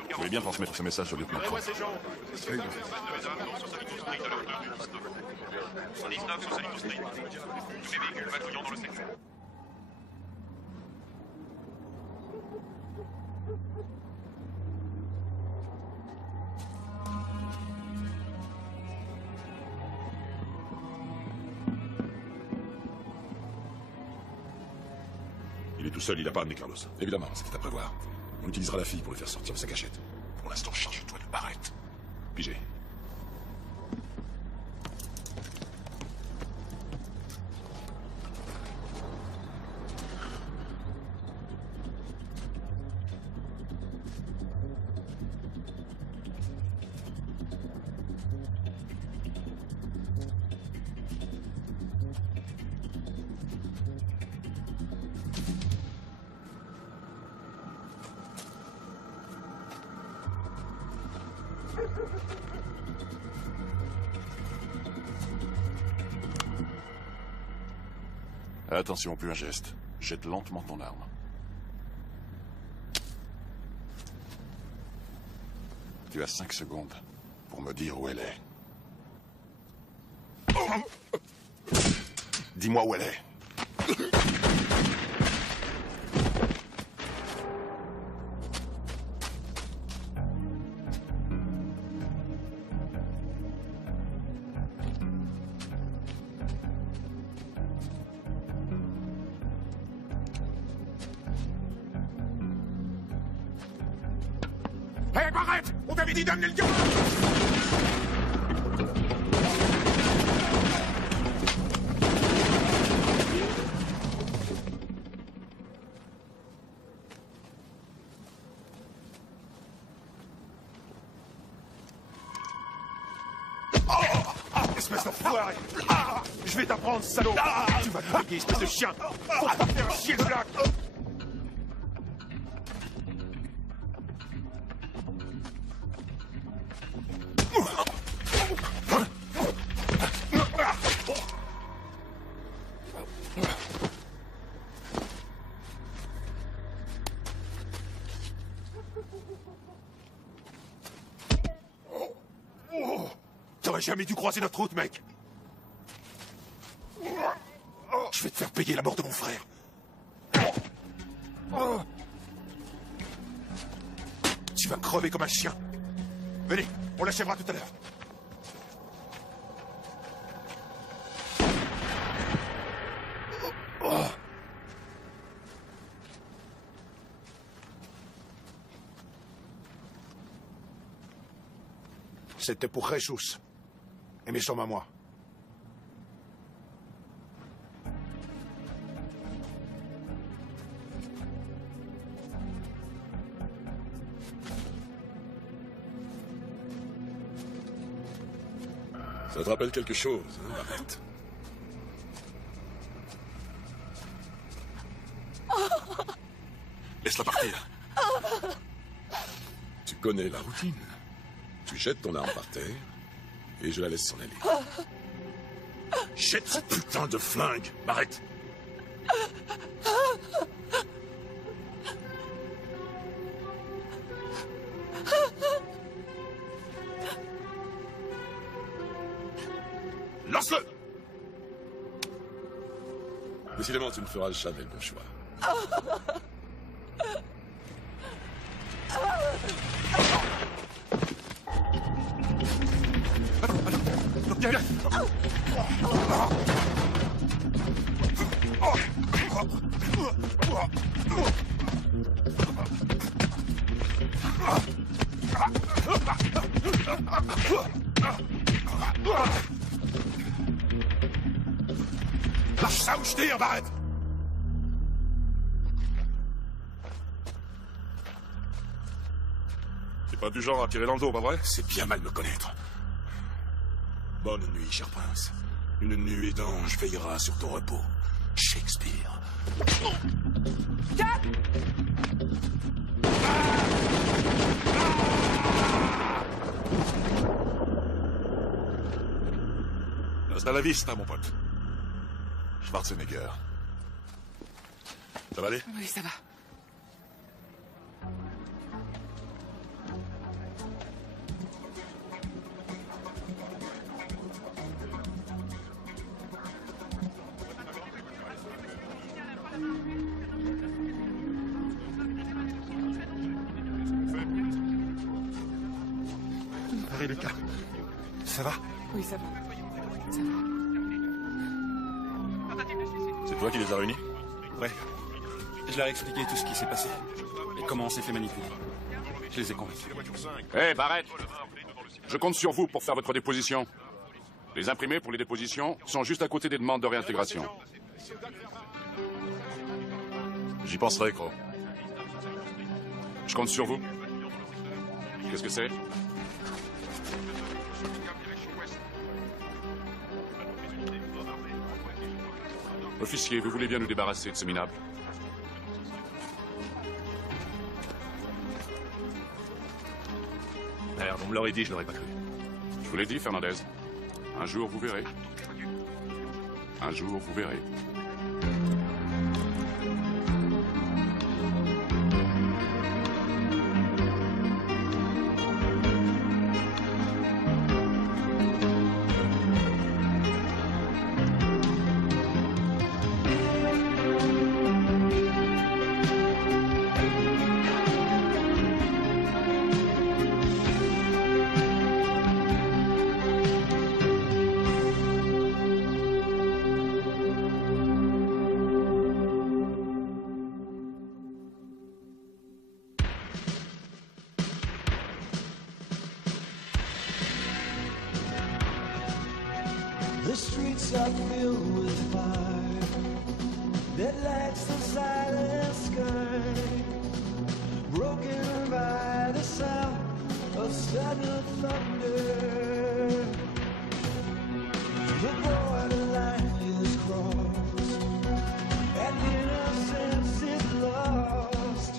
Vous voulez bien transmettre ce message au lieutenant? Prévois ces gens. 19 sur Salito Street à l'heure de 119 sur Salito Street. Tous les véhicules patrouillant dans le secteur. Il est tout seul, il n'a pas amené Carlos. Évidemment, c'était à prévoir. On utilisera la fille pour le faire sortir de sa cachette. Pour l'instant, charge-toi de Barrett. Pigé. Attention, plus un geste. Jette lentement ton arme. Tu as 5 secondes pour me dire où elle est. Dis-moi où elle est. Hé, Barrett! On t'avait dit d'amener le diamant! espèce d'enfoiré! Je vais t'apprendre, salaud! Tu vas te payer, espèce de chien! Faut pas faire chier le Black! T'aurais jamais dû croiser notre route, mec. Je vais te faire payer la mort de mon frère. Tu vas crever comme un chien. Venez, on l'achèvera tout à l'heure. C'était pour Jesus. Et mes sommes à moi. Ça te rappelle quelque chose, hein, Barrett? Laisse-la partir. Tu connais la routine. Tu jettes ton arme par terre, et je la laisse s'en aller. Jette ce putain de flingue, Barrett. Lance-le! Décidément, tu ne feras jamais le bon choix. Viens, viens. Lâche ça ou je tire, Barrett! T'es pas du genre à tirer dans le dos, pas vrai? C'est bien mal me connaître. Bonne nuit, cher prince. Une nuée d'ange veillera sur ton repos. Shakespeare. Cap! Hasta la vista, mon pote. Schwarzenegger. Ça va aller? Oui, ça va. Pareil, Lucas. Ça va? Oui, ça va. Ça va. C'est toi qui les as réunis? Ouais. Je leur ai expliqué tout ce qui s'est passé. Et comment on s'est fait manipuler. Je les ai convaincus. Hé, Barrett! Je compte sur vous pour faire votre déposition. Les imprimés pour les dépositions sont juste à côté des demandes de réintégration. J'y penserai, Crow. Je compte sur vous. Qu'est-ce que c'est? Officier, vous voulez bien nous débarrasser de ce minable? Merde, on me l'aurait dit, je l'aurais pas cru. Je vous l'ai dit, Fernandez. Un jour, vous verrez. Un jour, vous verrez. The streets are filled with fire that lights the silent sky, broken by the sound of sudden thunder. The borderline is crossed, and innocence is lost.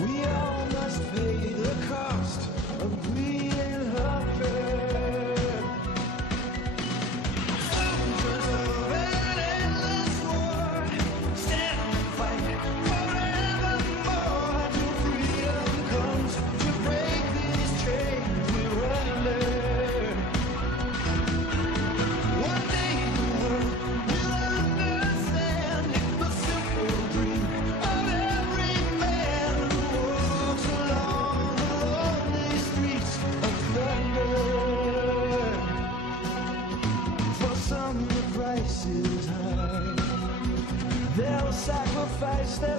We all must pay the cost of greed and hunger. Soldiers of an endless war, stand and fight forevermore till freedom comes to break these chains we're under. One day the world will understand the simple dream of every man who walks along the lonely streets of thunder. For some the price is high. They'll sacrifice their